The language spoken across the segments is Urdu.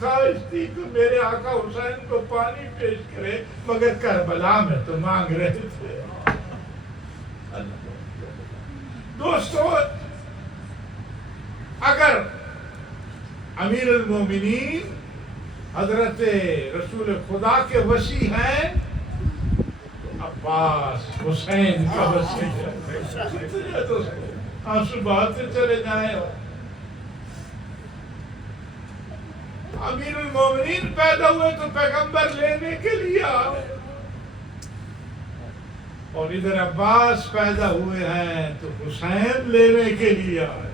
خواہش تھی کہ میرے آقا حسین کو پانی پیش کرے، مگر کربلا میں تو مانگ رہے تھے۔ دوستو، اگر امیر المومنین حضرت رسول خدا کے وصی ہیں تو عباس حسین کا وصی ہے۔ آنسو بہاتے چلے جائیں۔ امیر المومنین پیدا ہوئے تو پیغمبر لینے کے لیے آئے، اور ادھر عباس پیدا ہوئے ہیں تو حسین لینے کے لیے آئے۔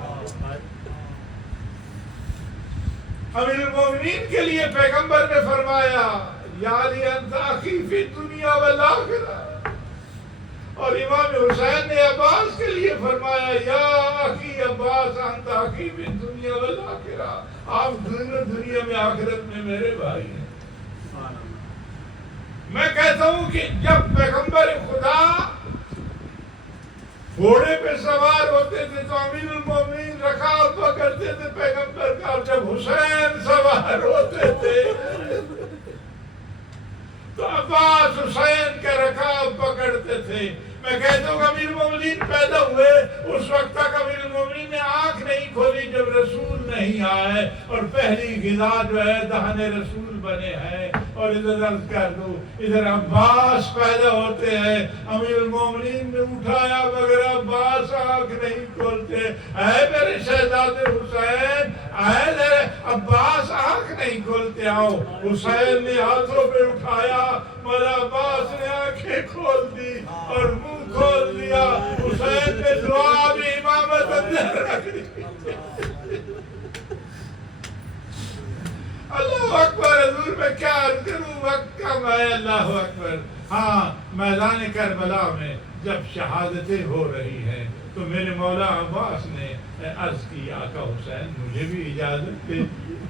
امیر المومنین کے لیے پیغمبر نے فرمایا یا علی انت اخی فی الدنیا والآخرہ، اور امام حسین نے عباس کے لیے فرمایا یا اخی عباس انت اخی فی الدنیا والآخرہ، آپ دونوں دنیا میں آخرت میں میرے بھائی ہیں۔ میں کہتا ہوں کہ جب پیغمبر خدا گھوڑے پہ سوار ہوتے تھے تو امیر المومنین رکاب پکڑتے تھے پیغمبر کا، اور جب حسین سوار ہوتے تھے تو عباس حسین کا رکاب پکڑتے تھے۔ میں کہتا ہوں امیر المومنین پیدا ہوئے، اس وقت تک امیر المومنین نے آنکھ نہیں کھولی جب رسول نہیں آئے، اور پہلی غذا جو ہے دہن رسول بنے ہیں۔ اور ادھر عرض کر دوں، ادھر عباس پیدا ہوتے ہیں، امیر المومنین نے اٹھایا مگر عباس آنکھ نہیں کھولتے۔ اے میرے شہزادے حسین، اے میرے عباس آنکھ نہیں کھولتے، آؤ۔ حسین نے ہاتھوں پہ اٹھایا مگر عباس نے آنکھیں کھول دی اور منہ کھول دیا۔ حسین نے دعا بھی امامت اندر رکھ دی۔ اللہ اکبر، حضور میں کیا عرض کروں، وقت کم ہے۔ اللہ اکبر۔ ہاں، میدان کربلا میں جب شہادتیں ہو رہی ہیں تو میرے مولا عباس نے عرض کی آقا حسین مجھے بھی اجازت دے دیجیے۔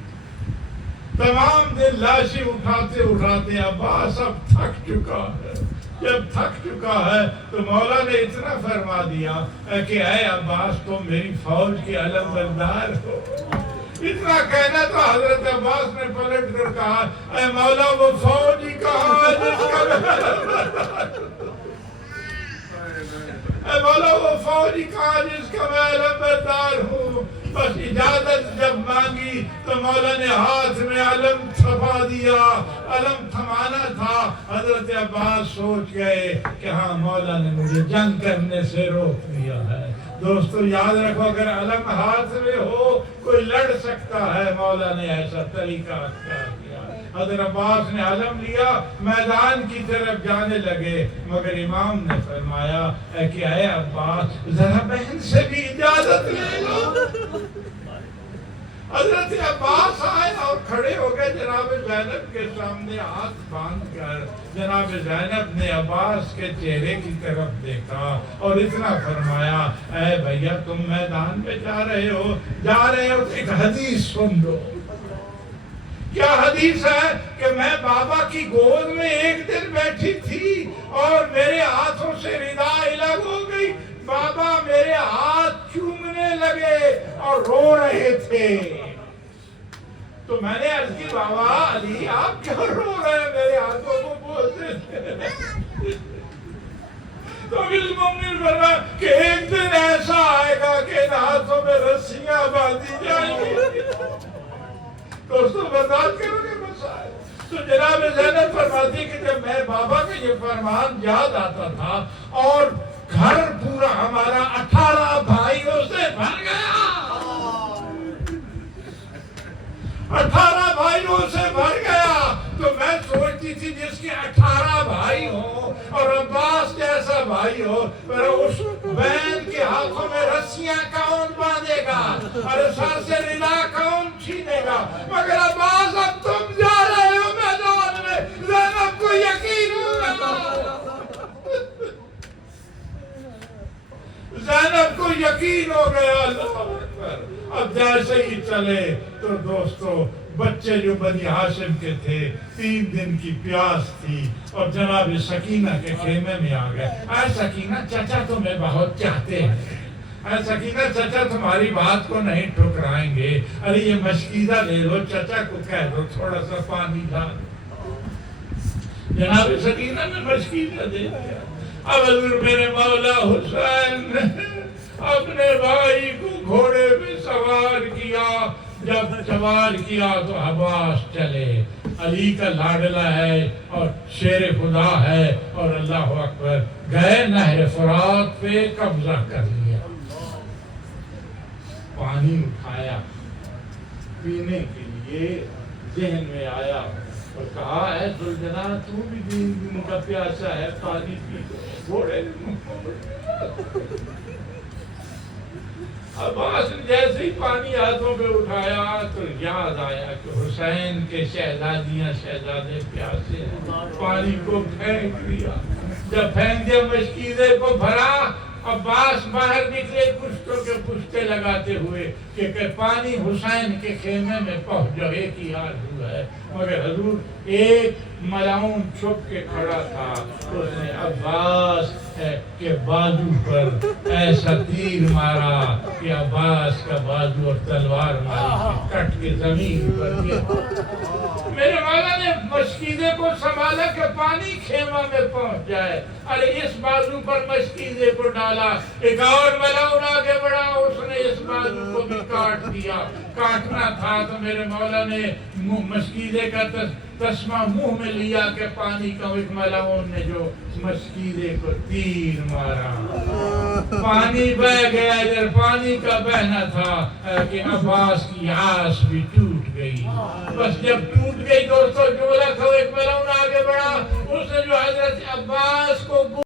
تمام دن لاشیں اٹھاتے اٹھاتے عباس اب تھک چکا ہے۔ جب تھک چکا ہے تو مولا نے اتنا فرما دیا کہ اے عباس تم میری فوج کے علم بردار ہو۔ اتنا کہنا تو حضرت عباس نے پلٹ کر کہا اے مولا وہ فوج ہی کہاں ہے جس کا میں علم بردار ہوں؟ اے مولا وہ فوج ہی کہاں جس کا میں علم بردار ہوں؟ بس اجازت جب مانگی تو مولا نے ہاتھ میں علم تھما دیا۔ علم تھمانا تھا، حضرت عباس سوچ گئے کہ ہاں مولا نے مجھے جنگ کرنے سے روک دیا ہے۔ دوستو یاد رکھو، اگر علم ہاتھ میں ہو کوئی لڑ سکتا ہے، مولا نے ایسا طریقہ اختیار کیا۔ حضرت عباس نے علم لیا، میدان کی طرف جانے لگے، مگر امام نے فرمایا کہ اے عباس ذرا بہن سے بھی اجازت لے لو۔ حضرت عباس آئے اور کھڑے ہو گئے جناب زینب کے سامنے ہاتھ باندھ کر۔ جناب زینب نے عباس کے چہرے کی طرف دیکھا اور اتنا فرمایا اے بھیا تم میدان میں جا رہے ہو تو ایک حدیث سن لو۔ کیا حدیث ہے کہ میں بابا کی گود میں ایک دن بیٹھی تھی اور میرے ہاتھوں سے ردا الگ ہو گئی، بابا میرے ہاتھ چومنے لگے اور رو رہے تھے۔ تو میں نے عرض کی بابا علی آپ کیوں رو رہے ہیں، میرے ہاتھوں کو بولتے تھے۔ تو امیر المومنین فرمایا کہ ایک دن ایسا آئے گا کہ ان ہاتھوں میں رسیاں باندھی جائیں گی۔ دوستو برداشت کرو گے مسائل؟ تو جناب زینب فرماتی کہ جب میں بابا کا یہ فرمان یاد آتا تھا اور گھر پورا ہمارا 18 بھائیوں سے بھر گیا، 18 بھائیوں سے بھر گیا، تو میں سوچتی تھی جس کے 18 بھائی ہوں اور عباس جیسا بھائی ہو، پر اس بہن کے ہاتھوں میں رسیاں کون باندھے گا اور سر سے ردا کون چھینے گا؟ مگر عباس اب تم جا رہے ہو میدان میں، زینب کو یقین ہو گیا، زینب کو یقین ہو گیا۔ اللہ اکبر۔ اب جیسے ہی چلے تو دوستو بچے جو بنی ہاشم کے تھے 3 دن کی پیاس تھی اور جناب سکینہ کے خیمے میں آ گئے۔ اے سکینہ چچا تمہیں بہت چاہتے ہیں۔ سکینہ چچا تمہاری بات کو نہیں ٹھکرائیں گے، ارے یہ مشکیزہ لے لو، چچا کو کہہ دو تھوڑا سا پانی ڈال۔ جناب سکینہ نے مشکیزہ دے دیا۔ اب حضور میرے مولا حسین نے اپنے بھائی کو گھوڑے پہ سوار کیا، جب سوار کیا تو عباس چلے، علی کا لاڈلا ہے اور شیر خدا ہے، اور اللہ اکبر گئے نہر فرات پہ قبضہ کر لیا، پانی اٹھایا پینے کے لیے، ذہن میں آیا اور کہا اے ذوالجلال تو بھی دین دن کا پیاسا ہے، پانی پی گھوڑے عباس نے جیسے ہی پانی ہاتھوں پہ اٹھایا تو یاد آیا کہ حسین کے شہزادیاں شہزادے پیاسے ہیں، پانی کو پھینک دیا۔ جب پھینک دیا مشکیزے کو بھرا، عباس باہر نکلے کشتوں کے پشتے لگاتے ہوئے کہ پانی حسین کے خیمے میں پہنچ جائے، ایک ہی حال ہوا ہے۔ مگر حضور ایک ملعون چھپ کے کھڑا تھا، اس نے عباس کے بازو پر ایسا تیر مارا کہ عباس کا بازو اور تلوار ماری کٹ کے زمین پر گیا۔ میرے مولا نے مشکیزے کو سنبھالا کہ پانی خیمہ میں پہنچ جائے، ارے اس بازو پر مشکیزے کو ڈالا، ایک اور ملعون آگے بڑھا، اس نے اس بازو کو بھی کاٹ دیا۔ کاٹنا تھا تو میرے مولا نے مشکیزے کا تسمہ منہ میں لیا کہ پانی کا، ایک ملعون نے جو مشکیزے کو تیر مارا، پانی بہ گیا، ادھر پانی کا بہنا تھا کہ عباس کی آس بھی ٹوٹ گئی۔ بس جب ٹوٹ گئی دوستو جو ایک ملعون آگے بڑھا، اس نے جو حضرت عباس کو